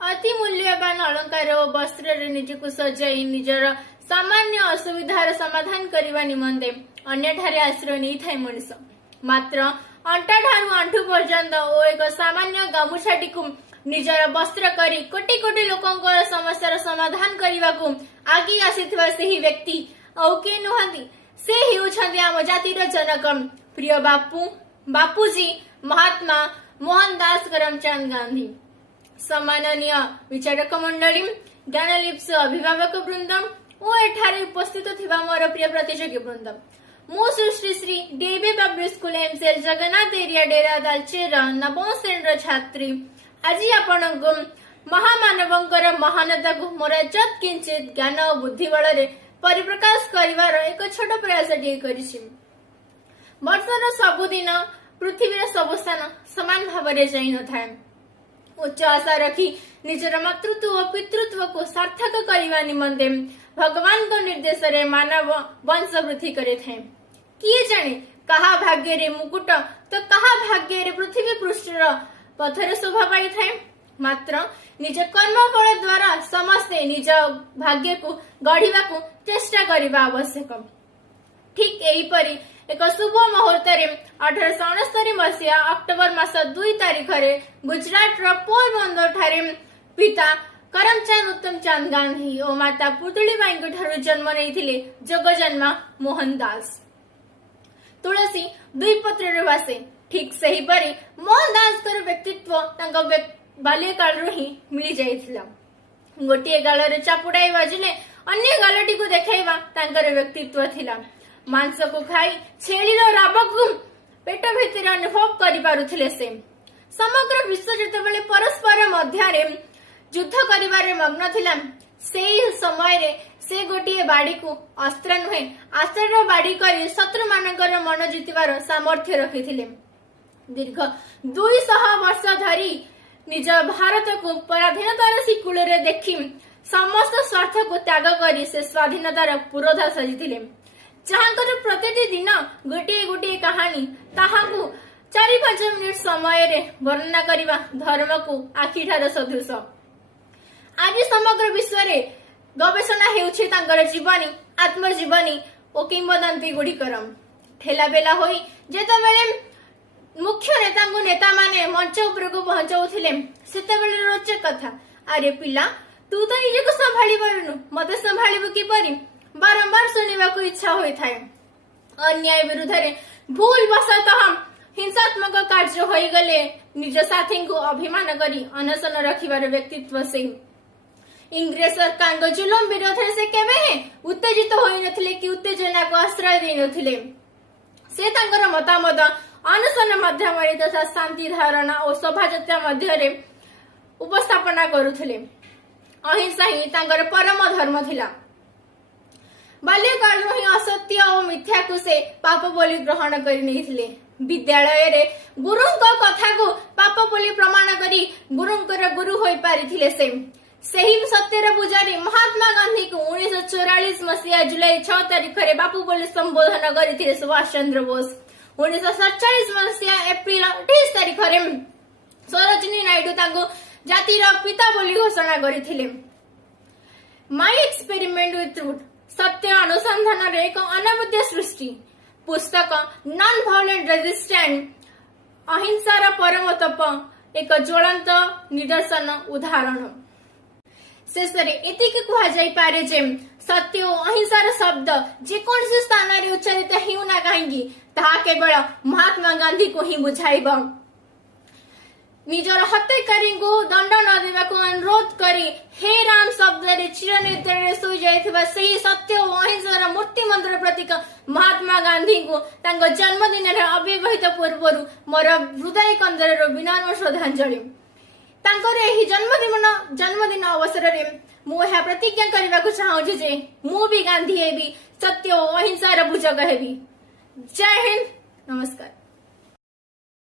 अति मूल्यवान अलंकार और वस्त्र निजको सजाई निजर सामान्य असुविधार समाधान करने निमंते अन्यठारे आश्रय नहीं थाए मनीष मात्र अंटा ठारू आंठू पर्यंत और एक सामान्य गामुछाटी को निजर वस्त्र करी कोटी कोटी लोकंकर समस्यार समाधान करने को आगे आसीथिबा सेही व्यक्ति औ के नुहंती से हेउछंती आम जातिर जनक प्रिय बापूजी महात्मा मोहनदास करमचंद गांधी। सम्माननीय विचारक मंडली ज्ञानलिप्स अभिभावक वृंद और एठारे उपस्थित थिबा मोर प्रिय प्रतियोगी वृंद मु Sushri Shri DB public school MCL Jagannath area Dera Talcher नवम श्रेणी छात्री आज आपनको महामानवंकर महानता को मोर यत् किंचित ज्ञान और बुद्धि बल परिप्रकाश करिवार एक छोट प्रयास करिछि। वर्षर सबुदिन पृथ्वीर सब स्थान समान भाव जाई न थाए। उच्च आशा रखी निजर मातृत्व और पितृत्व को सार्थक करने निमंते भगवान को निर्देश रे मानव वंश वृद्धि करे थे। किए जाने कहा भाग्य रे मुकुट तो कहा भाग्य रे पृथ्वी पृष्ठर पथर शोभा पाई थाए। मात्र निज कर्म फल द्वारा समस्ते निज भाग्य को गढ़िबा को चेष्टा करबा आवश्यक। ठीक एहीपरि एक शुभ मुहूर्त 1869 मसीहा अक्टोबर मास 2 तारीख रे गुजरात रो पोरबंदर ठारे पिता करमचंद उत्तम चंद गांधी और माता पुतली बाई ठारू जन्म नहीं जगजन्मा मोहनदास। तुलसी दुई पत्र भाषे ठीक सही परी मोहनदास व्यक्तित्व बाल्यकाल ही मिली जाइथिला। गोटे गाल चापुड़ाई बाजिले अन्य गालटी को देखाइबा तांकर व्यक्तित्व थिला। मांस को खाई छेलीर राब को पेट भितर अनुभव करि पारुथिले से। समग्र विश्व जेतेबेले परस्पर मध्य युद्ध करिबारे मग्न थिला सेही समय रे से गोटे बाड़ी को अस्त्र नुहे आस्त्र बाड़ी करी शत्रु मानकर मन जितिबार सामर्थ्य रखिथिले। दीर्घ 200 वर्ष धरी निज भारत को पराधीनतार शिकुल रे देखि समस्त स्वार्थ को त्याग करी से स्वाधीनतार पुरोधा सजिथिले। जहांकर प्रतिदिन दिन गोटे गोटे कहानी ताहाकू 4-5 मिनिट समय रे वर्णना करिबा धर्म को आखिठार सदृश। आज समग्र विश्व रे गवेषणा हेउछि तांकर जीवनी आत्मजीवनी और किंवदंती गुड़िकर ठेला बेला होई जेतेबेले मुख्य नेता को नेता माने मंच उपर को पहुंचाउथिले सेतेबेले रोचक कथा अरे पिला तू तो निजे को संभाली पारुनु मते संभालिबो किपरि बारंबार सुनिबा को इच्छा होई थाए। अन्याय विरुद्ध रे भूल वशतः हिंसात्मक कार्य होई गले निज साथी को अभिमान करी अनशन रखिबार व्यक्तित्व से इंग्रेज सरकार जुलुम विरोध से केबे उत्तेजित होई नथिले कि उत्तेजना को आश्रय दे नथिले। से तांकर मतामत अनशन माध्यम तथा शांति धारणा और शोभायात्रा मध्य उपस्थापना करुथिले। अहिंसा ही तांकर परम धर्म थिला। बाल्यकाल ही असत्य और मिथ्या को से पाप बोली ग्रहण करि नैथिले। विद्यालय रे गुरुंक कथा को पाप बोली प्रमाण करी गुरुंकर गुरु होई पारिथिले से। सही सत्यर पूजारी महात्मा गांधी को 1944 मसीहा जुलाई 6 तारीख रे बापू बोली संबोधन करिथिले सुभाष चंद्र बोस। 1947 मसीहा एप्रिल 28 तारीख रे सरोजिनी नायडू तांको जातिर पिता बोली घोषणा करिथिले। माय एक्सपेरिमेंट विथ ट्रुथ सत्य अनुसंधान रे एक अनवद्य सृष्टि पुस्तक नॉन वायलेंट रेजिस्टेंट अहिंसार परम तप एक ज्वलंत निदर्शन उदाहरण। शेष एतिक कह जाई पारे जे सत्य और अहिंसार शब्द जेकोसी स्थान रे उच्चारित हेउना काहेकि ताहा केवल महात्मा गांधी को ही बुझाइबा। निजर हत्याकारी को दंड न देवा को अनुरोध करी हे राम शब्द रे चिरनिद्रा रे सोई जाइथिबा सही सत्य और अहिंसार मूर्ति मंत्र प्रतीक महात्मा गांधी को तांको जन्मदिन रे अव्यवहित पूर्वरु मोर हृदय कंदर रो विनम्र श्रद्धांजलि। तांकर एही जन्मदिन अवसर रे मु यह प्रतिज्ञा करबा को चाहूँ जे मु भी गांधी हेबी सत्य और अहिंसार बुझक हेबी। जय हिंद, नमस्कार।